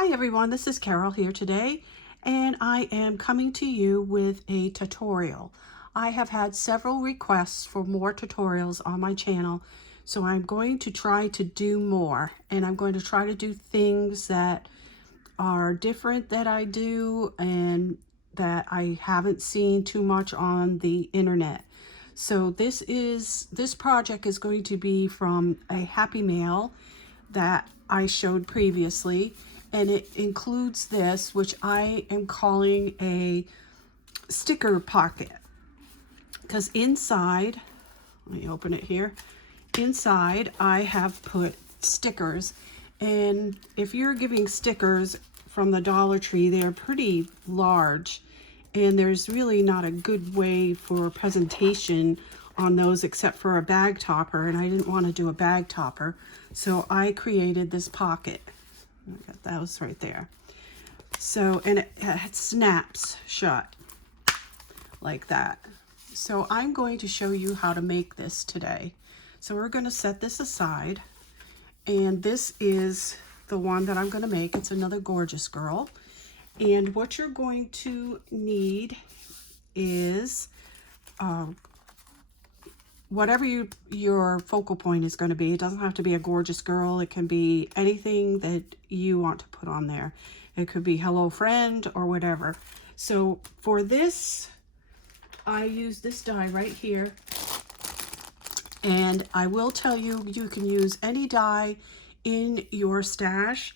Hi everyone, this is Carol here today, and I am coming to you with a tutorial. I have had several requests for more tutorials on my channel, so I'm going to try to do more, and I'm going to try to do things that are different that I do and that I haven't seen too much on the internet. So this project is going to be from a Happy Mail that I showed previously, and it includes this, which I am calling a sticker pocket, because inside, let me open it here, inside I have put stickers. And if you're giving stickers from the Dollar Tree, they're pretty large, and there's really not a good way for presentation on those except for a bag topper, and I didn't want to do a bag topper, so I created this pocket. I got those right there. So, and it snaps shut like that. So I'm going to show you how to make this today. So we're going to set this aside, and this is the one that I'm going to make. It's another Gorgeous Girl. And what you're going to need is whatever your focal point is going to be. It doesn't have to be a Gorgeous Girl. It can be anything that you want to put on there. It could be Hello Friend or whatever. So for this, I use this die right here. And I will tell you, you can use any die in your stash.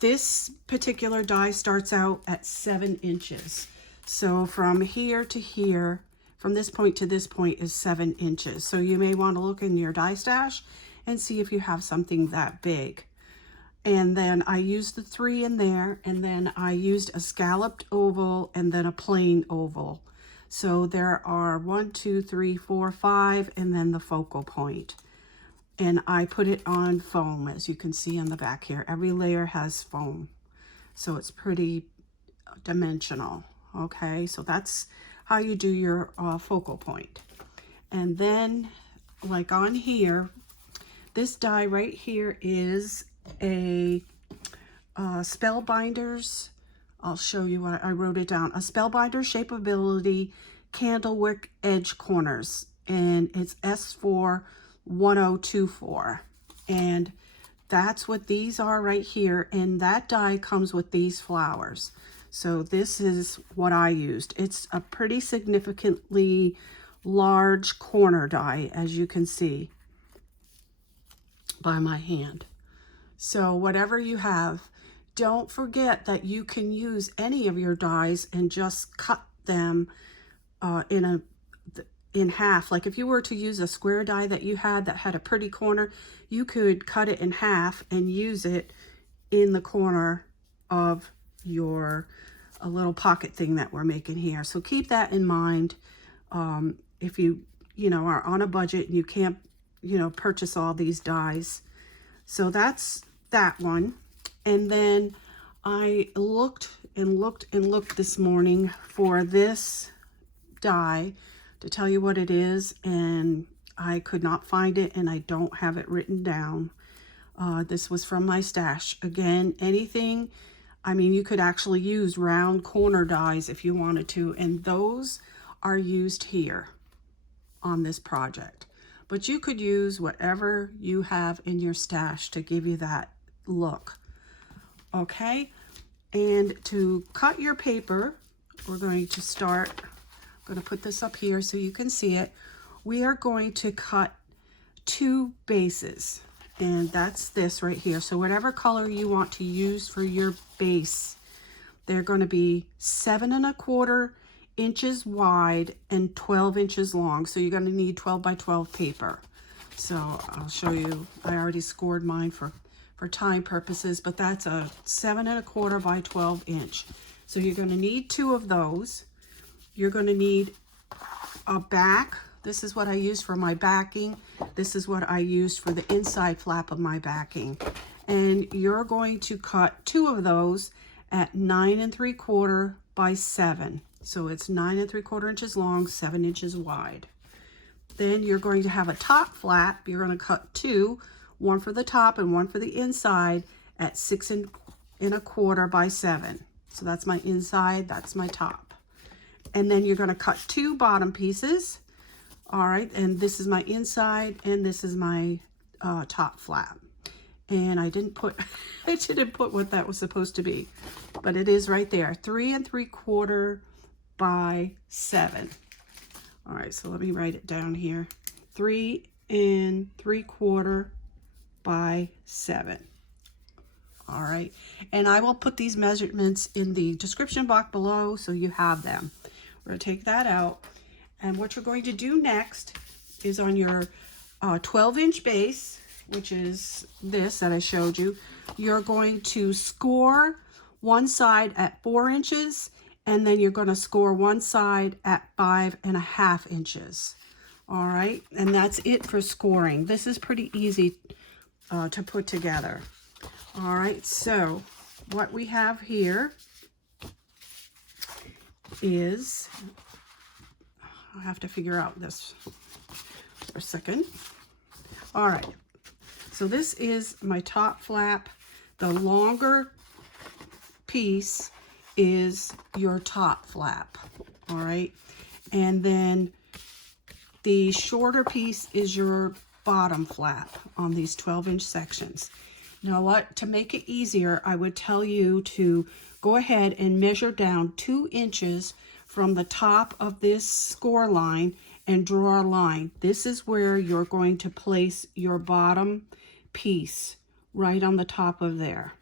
This particular die starts out at 7 inches. So from here to here, from this point to this point is 7 inches. So you may want to look in your die stash and see if you have something that big. And then I used the 3 in there, and then I used a scalloped oval and then a plain oval. So there are 1, 2, 3, 4, 5, and then the focal point. And I put it on foam, as you can see on the back here. Every layer has foam, so it's pretty dimensional. Okay, so that's how you do your focal point. And then, like on here, this die right here is a Spellbinders. I'll show you what I wrote it down. A Spellbinder Shapeability Candlewick Edge Corners, and it's S4 1024, and that's what these are right here. And that die comes with these flowers. So this is what I used. It's a pretty significantly large corner die, as you can see by my hand. So whatever you have, don't forget that you can use any of your dies and just cut them in half. Like if you were to use a square die that you had that had a pretty corner, you could cut it in half and use it in the corner of your a little pocket thing that we're making here. So keep that in mind. If you are on a budget and you can't purchase all these dies. So that's that one. And then I looked and looked and looked this morning for this die to tell you what it is, and I could not find it, and I don't have it written down. This was from my stash. Again, anything, I mean, you could actually use round corner dies if you wanted to, and those are used here on this project. But you could use whatever you have in your stash to give you that look. Okay, and to cut your paper, we're going to start. I'm going to put this up here so you can see it. We are going to cut 2 bases, and that's this right here. So whatever color you want to use for your base, they're going to be 7 1/4 inches wide and 12 inches long. So you're going to need 12 by 12 paper. So I'll show you. I already scored mine for time purposes, but that's a 7 1/4 by 12 inch. So you're going to need 2 of those. You're going to need a back. This is what I use for my backing. This is what I used for the inside flap of my backing. And you're going to cut 2 of those at 9 3/4 by 7. So it's 9 3/4 inches long, 7 inches wide. Then you're going to have a top flap. You're going to cut 2, one for the top and one for the inside, at 6 1.25 by 7. So that's my inside, that's my top. And then you're going to cut 2 bottom pieces. All right, and this is my inside and this is my top flap. And I didn't put I didn't put what that was supposed to be, but it is right there, 3.75 by 7. All right, so let me write it down here. 3.75 by 7. All right, and I will put these measurements in the description box below so you have them. We're going to take that out, and what you're going to do next is on your 12-inch base, which is this that I showed you, you're going to score one side at 4 inches, and then you're going to score one side at 5.5 inches. All right, and that's it for scoring. This is pretty easy to put together. All right, so what we have here is, I'll have to figure out this for a second. All right, so this is my top flap. The longer piece is your top flap, all right? And then the shorter piece is your bottom flap on these 12-inch sections. Now what, to make it easier, I would tell you to go ahead and measure down 2 inches from the top of this score line and draw a line. This is where you're going to place your bottom piece, right on the top of there.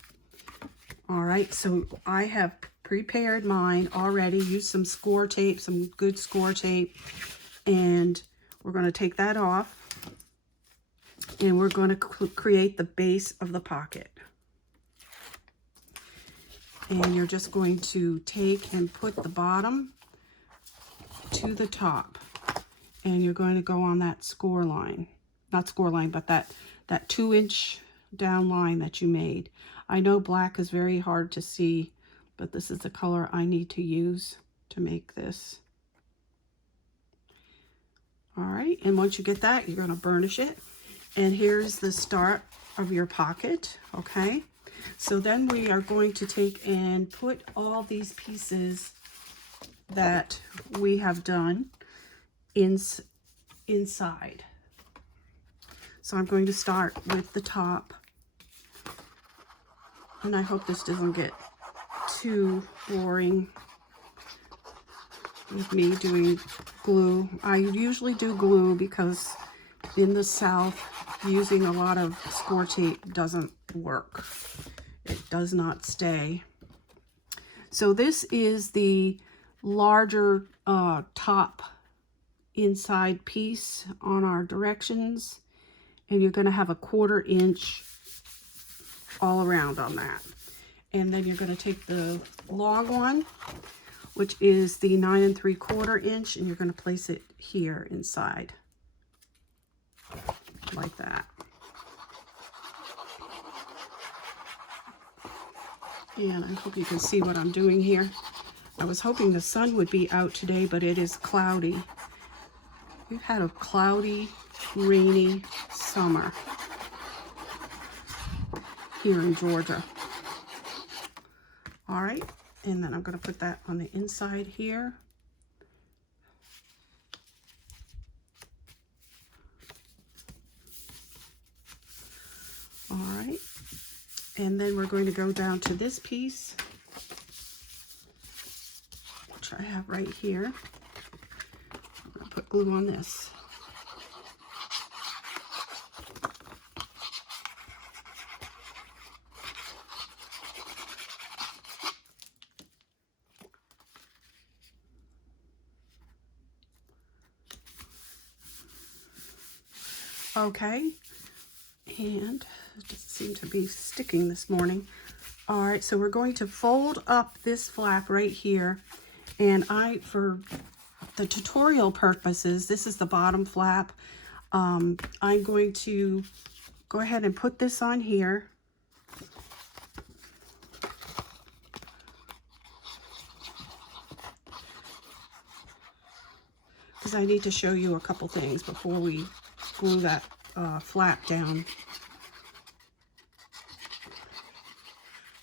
All right, so I have prepared mine already. Use some score tape, some good score tape, and we're going to take that off, and we're going to create the base of the pocket. And you're just going to take and put the bottom to the top, and you're going to go on that score line, not score line, but that 2-inch down line that you made. I know black is very hard to see, but this is the color I need to use to make this. All right, and once you get that, you're going to burnish it. And here's the start of your pocket, okay? So then we are going to take and put all these pieces that we have done inside. So I'm going to start with the top. And I hope this doesn't get too boring with me doing glue. I usually do glue because in the South, using a lot of score tape doesn't work. It does not stay. So this is the larger top inside piece on our directions, and you're going to have a 1/4 inch all around on that. And then you're going to take the long one, which is the 9 3/4 inch, and you're going to place it here inside, like that. And I hope you can see what I'm doing here. I was hoping the sun would be out today, but it is cloudy. We've had a cloudy, rainy summer here in Georgia. All right, and then I'm going to put that on the inside here. All right, and then we're going to go down to this piece, which I have right here. I'm going to put glue on this. Okay, and it just seemed to be sticking this morning. All right, so we're going to fold up this flap right here, and for the tutorial purposes, this is the bottom flap. I'm going to go ahead and put this on here. Because I need to show you a couple things before we glue that flap down.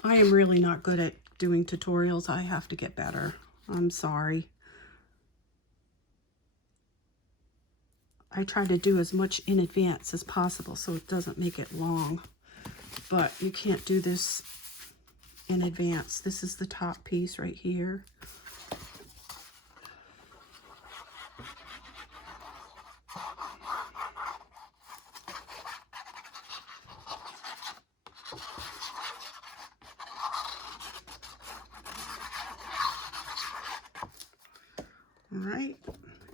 I am really not good at doing tutorials. I have to get better. I'm sorry. I try to do as much in advance as possible so it doesn't make it long. But you can't do this in advance. This is the top piece right here. All right,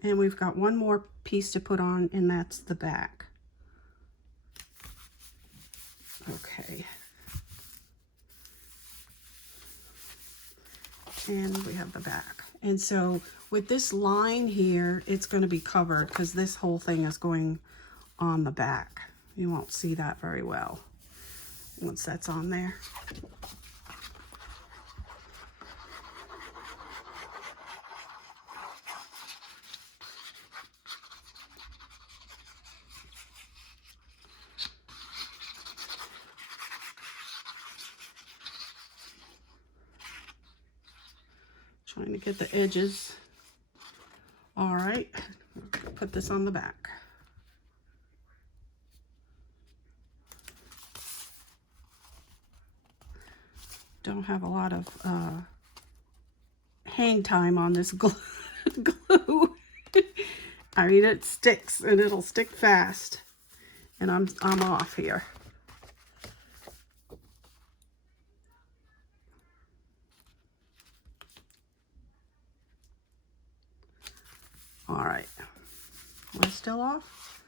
and we've got one more piece to put on, and that's the back. Okay. And we have the back. And so with this line here, it's going to be covered because this whole thing is going on the back. You won't see that very well once that's on there. Trying to get the edges. All right, put this on the back. Don't have a lot of hang time on this glue. I mean, it sticks and it'll stick fast. And I'm off here. All right, am I still off?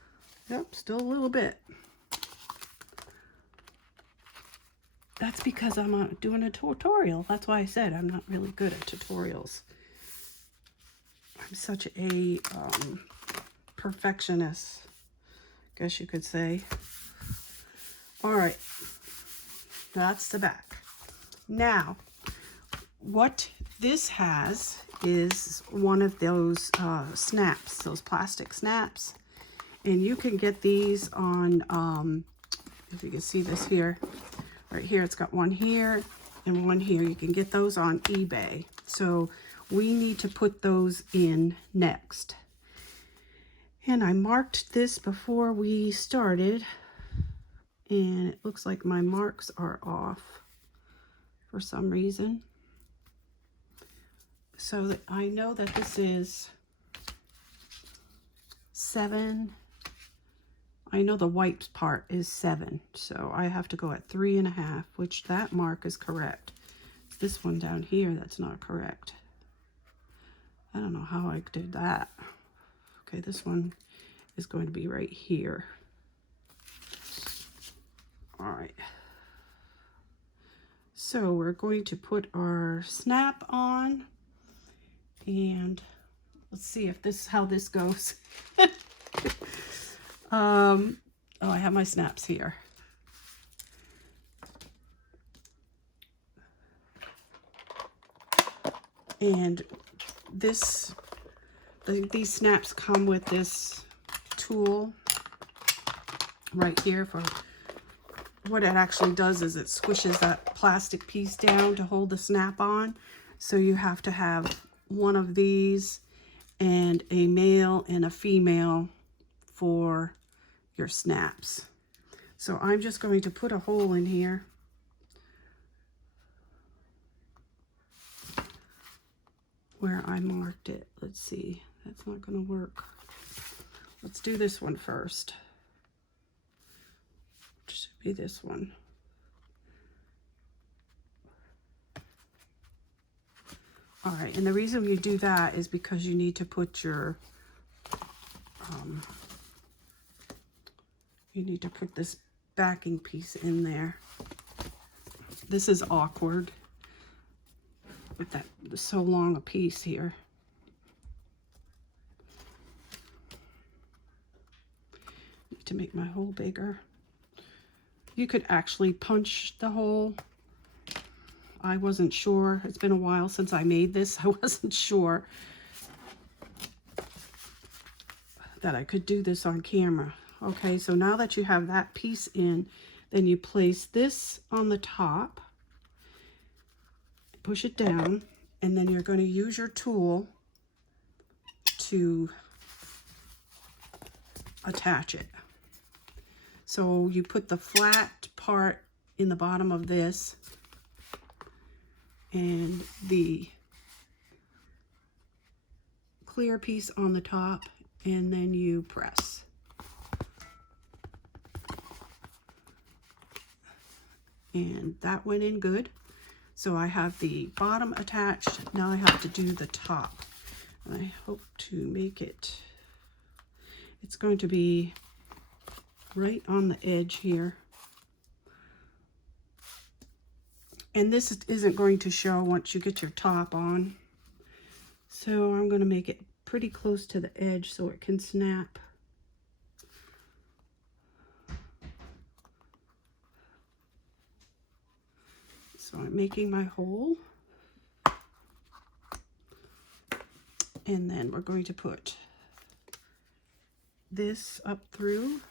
Yep, still a little bit. That's because I'm doing a tutorial. That's why I said I'm not really good at tutorials. I'm such a perfectionist, I guess you could say. All right, that's the back. Now, what this has is one of those snaps, those plastic snaps. And you can get these on, if you can see this here, right here, it's got one here and one here. You can get those on eBay. So we need to put those in next. And I marked this before we started, and it looks like my marks are off for some reason. So that I know that this is 7. I know the white part is 7, so I have to go at 3.5, which that mark is correct. It's this one down here that's not correct. I don't know how I did that. Okay, this one is going to be right here. All right. So we're going to put our snap on, and let's see if this how this goes. Oh, I have my snaps here. And these snaps come with this tool right here. For what it actually does is it squishes that plastic piece down to hold the snap on. So you have to have one of these and a male and a female for your snaps. So I'm just going to put a hole in here. Where I marked it. Let's see. That's not going to work. Let's do this one first. It should be this one. All right, and the reason you do that is because you need to put your you need to put this backing piece in there. This is awkward with that so long a piece here. Need to make my hole bigger. You could actually punch the hole. I wasn't sure. It's been a while since I made this. I wasn't sure that I could do this on camera. Okay, so now that you have that piece in, then you place this on the top, push it down, and then you're going to use your tool to attach it. So you put the flat part in the bottom of this and the clear piece on the top, and then you press. And that went in good. So I have the bottom attached. Now I have to do the top. And I hope to make it, it's going to be right on the edge here. And this isn't going to show once you get your top on. So I'm going to make it pretty close to the edge so it can snap. So I'm making my hole. And then we're going to put this up through.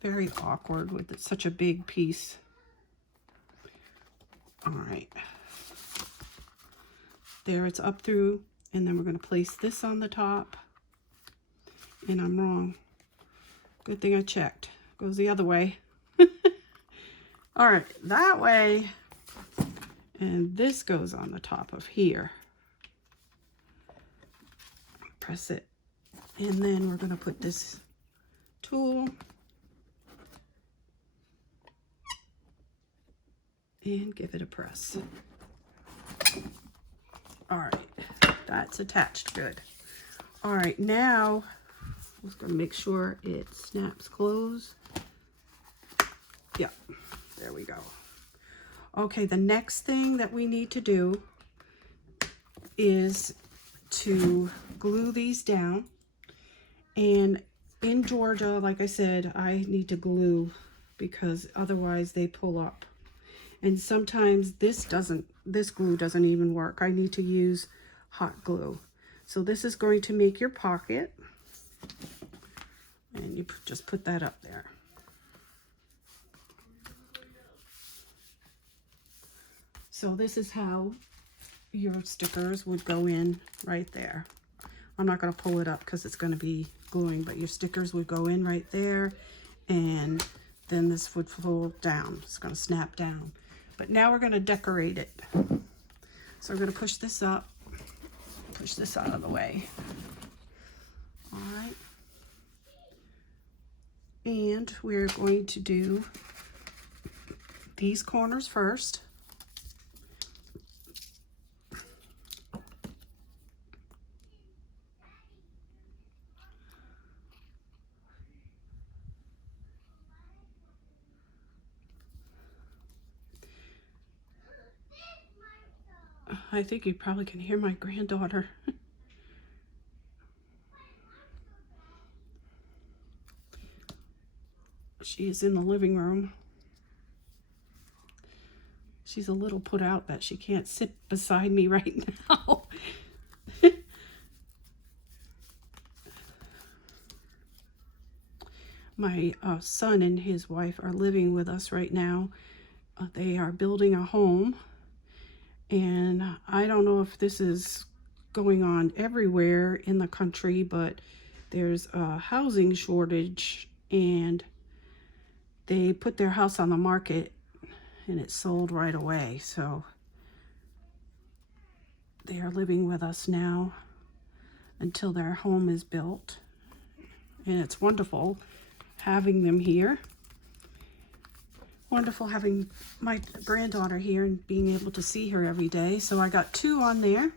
Very awkward with it, such a big piece. All right. There, it's up through, and then we're going to place this on the top. And I'm wrong. Good thing I checked. Goes the other way. All right, that way. And this goes on the top of here. Press it. And then we're going to put this tool and give it a press. All right, that's attached good. All right, now I'm just gonna make sure it snaps closed. Yep, there we go. Okay, the next thing that we need to do is to glue these down. And in Georgia, like I said, I need to glue because otherwise they pull up. And sometimes this glue doesn't even work. I need to use hot glue. So this is going to make your pocket. And you just put that up there. So this is how your stickers would go in right there. I'm not going to pull it up because it's going to be gluing, but your stickers would go in right there. And then this would fold down. It's going to snap down. But now we're going to decorate it. So we're going to push this up, push this out of the way. All right. And we're going to do these corners first. I think you probably can hear my granddaughter. She is in the living room. She's a little put out that she can't sit beside me right now. My son and his wife are living with us right now. They are building a home. And I don't know if this is going on everywhere in the country, but there's a housing shortage, and they put their house on the market and it sold right away. So they are living with us now until their home is built. And it's wonderful having them here. Wonderful having my granddaughter here and being able to see her every day. So I got 2 on there.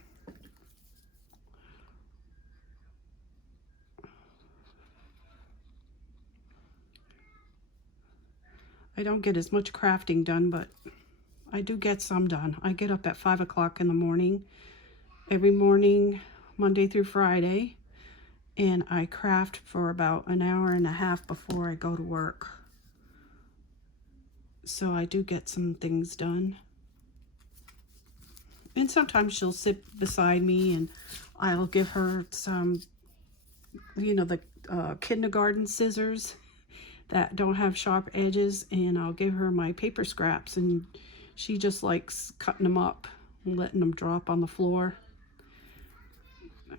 I don't get as much crafting done, but I do get some done. I get up at 5 o'clock in the morning, every morning, Monday through Friday, and I craft for about an hour and a half before I go to work. So I do get some things done. And sometimes she'll sit beside me and I'll give her some, you know, the kindergarten scissors that don't have sharp edges, and I'll give her my paper scraps, and she just likes cutting them up and letting them drop on the floor.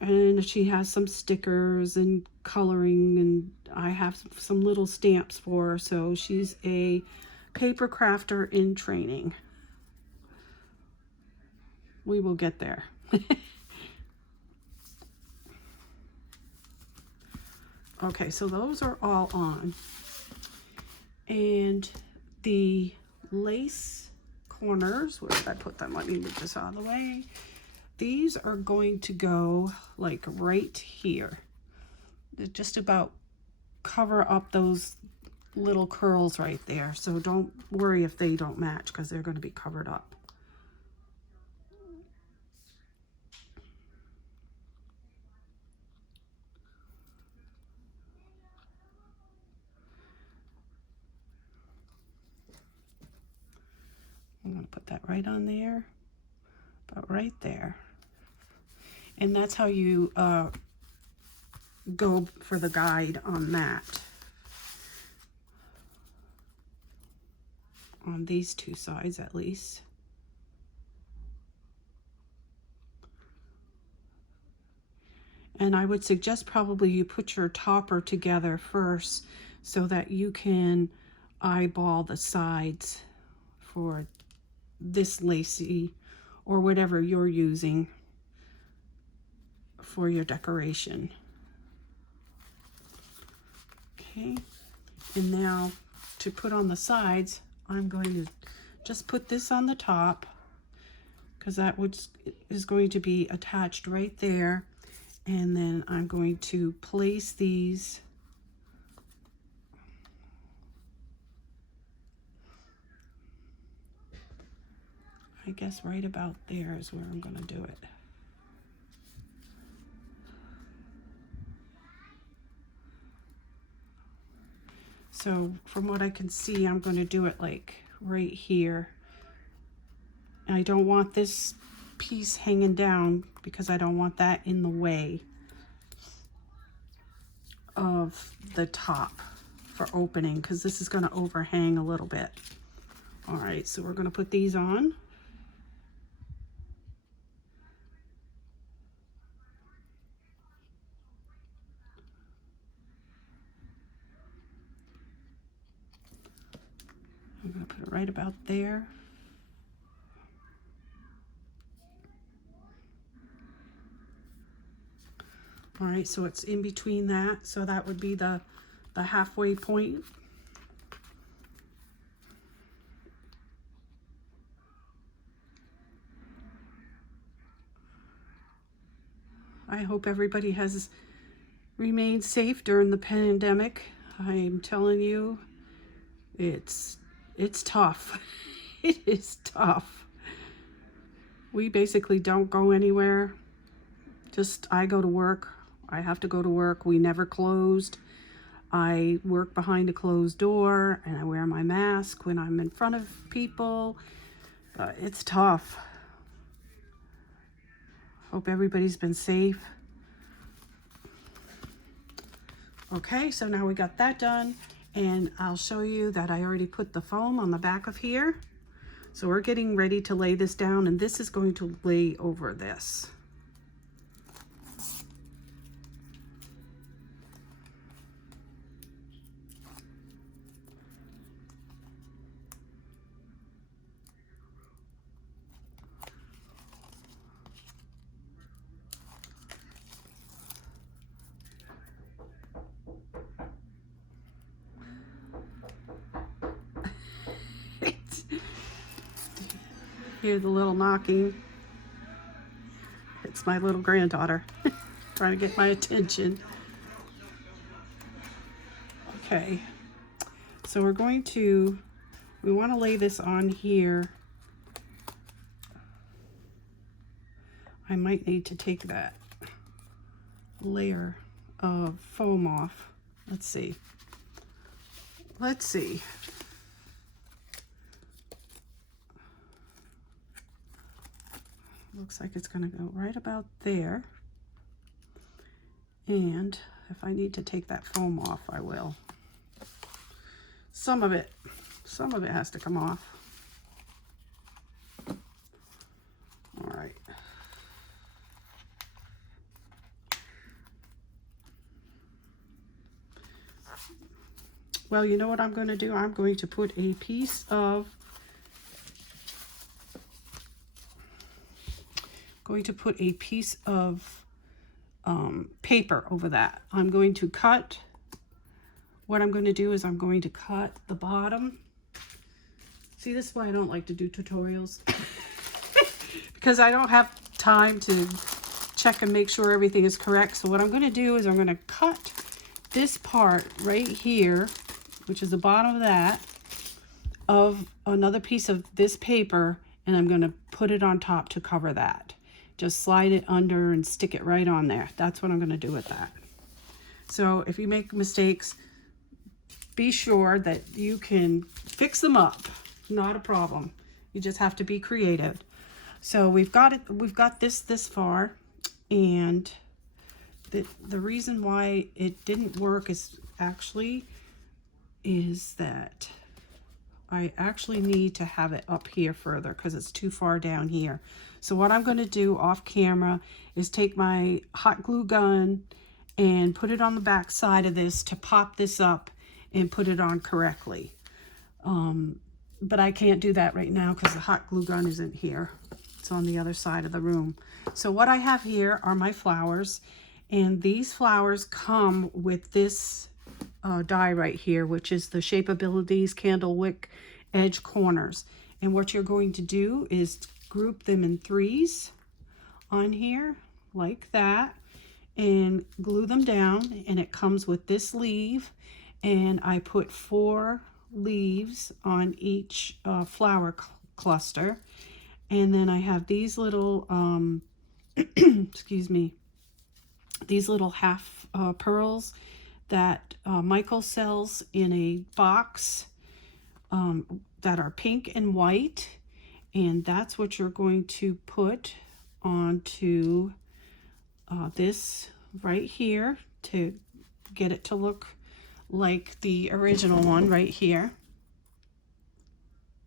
And she has some stickers and coloring, and I have some little stamps for her, so she's a paper crafter in training. We will get there. Okay, so those are all on. And the lace corners, where did I put them? Let me move this out of the way. These are going to go like right here. They just about cover up those little curls right there. So don't worry if they don't match, because they're going to be covered up. I'm going to put that right on there, about right there. And that's how you go for the guide on that. On these two sides at least. And I would suggest probably you put your topper together first so that you can eyeball the sides for this lacy or whatever you're using for your decoration. Okay, and now to put on the sides, I'm going to just put this on the top, because that is going to be attached right there. And then I'm going to place these I guess right about there is where I'm going to do it. So from what I can see, I'm going to do it like right here. And I don't want this piece hanging down because I don't want that in the way of the top for opening, because this is going to overhang a little bit. All right, so we're going to put these on. I'm going to put it right about there. All right, so it's in between that, so that would be the halfway point. I hope everybody has remained safe during the pandemic. I'm telling you, it's tough. It is tough. We basically don't go anywhere. Just I go to work. I have to go to work. We never closed. I work behind a closed door and I wear my mask when I'm in front of people. It's tough. Hope everybody's been safe. Okay, so now we got that done, and I'll show you that I already put the foam on the back of here. So we're getting ready to lay this down, and this is going to lay over this. Hear the little knocking. It's my little granddaughter trying to get my attention. Okay, so we want to lay this on here. I might need to take that layer of foam off. Let's see. Looks like it's going to go right about there. And if I need to take that foam off, I will. Some of it has to come off. All right. Well, you know what I'm going to do? I'm going to put a piece of paper over that. I'm going to cut, what I'm going to do is I'm going to cut the bottom. See, this is why I don't like to do tutorials. Because I don't have time to check and make sure everything is correct. So what I'm going to do is I'm going to cut this part right here, which is the bottom of that, of another piece of this paper, and I'm going to put it on top to cover that. Just slide it under and stick it right on there. That's what I'm going to do with that. So if you make mistakes, be sure that you can fix them up. Not a problem. You just have to be creative. So we've got this far, and the reason why it didn't work is that I actually need to have it up here further because it's too far down here. So what I'm going to do off camera is take my hot glue gun and put it on the back side of this to pop this up and put it on correctly. But I can't do that right now because the hot glue gun isn't here. It's on the other side of the room. So what I have here are my flowers, and these flowers come with this die right here, which is the Shapeabilities Candle Wick Edge Corners. And what you're going to do is group them in threes on here like that and glue them down, and it comes with this sleeve, and I put 4 leaves on each flower cluster, and then I have these little excuse me, these little half pearls that Michael sells in a box that are pink and white, and that's what you're going to put onto this right here to get it to look like the original one right here.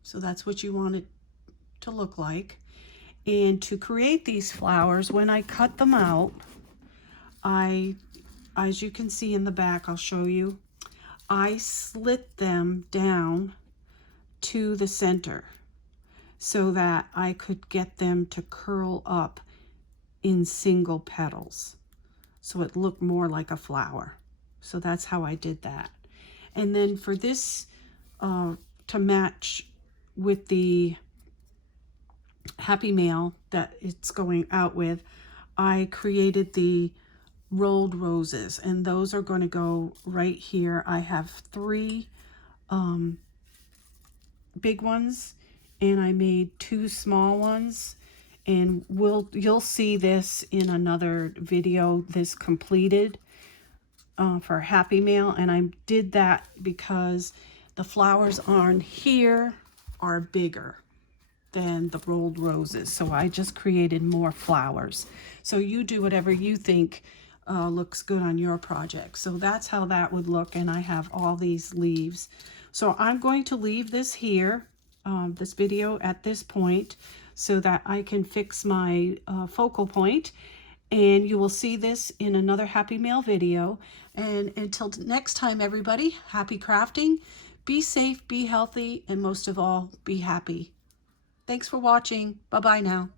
So that's what you want it to look like. And to create these flowers, when I cut them out, as you can see in the back, I'll show you, I slit them down to the center so that I could get them to curl up in single petals, so it looked more like a flower. So that's how I did that. And then for this to match with the Happy Mail that it's going out with, I created the rolled roses, and those are going to go right here. I have 3 big ones, and I made 2 small ones, and you'll see this in another video, this completed for Happy Mail. And I did that because the flowers on here are bigger than the rolled roses, so I just created more flowers. So you do whatever you think looks good on your project. So that's how that would look, and I have all these leaves. So I'm going to leave this here, this video at this point, so that I can fix my focal point, and you will see this in another Happy Mail video. And until next time, everybody, happy crafting, be safe, be healthy, and most of all, be happy. Thanks for watching. Bye-bye now.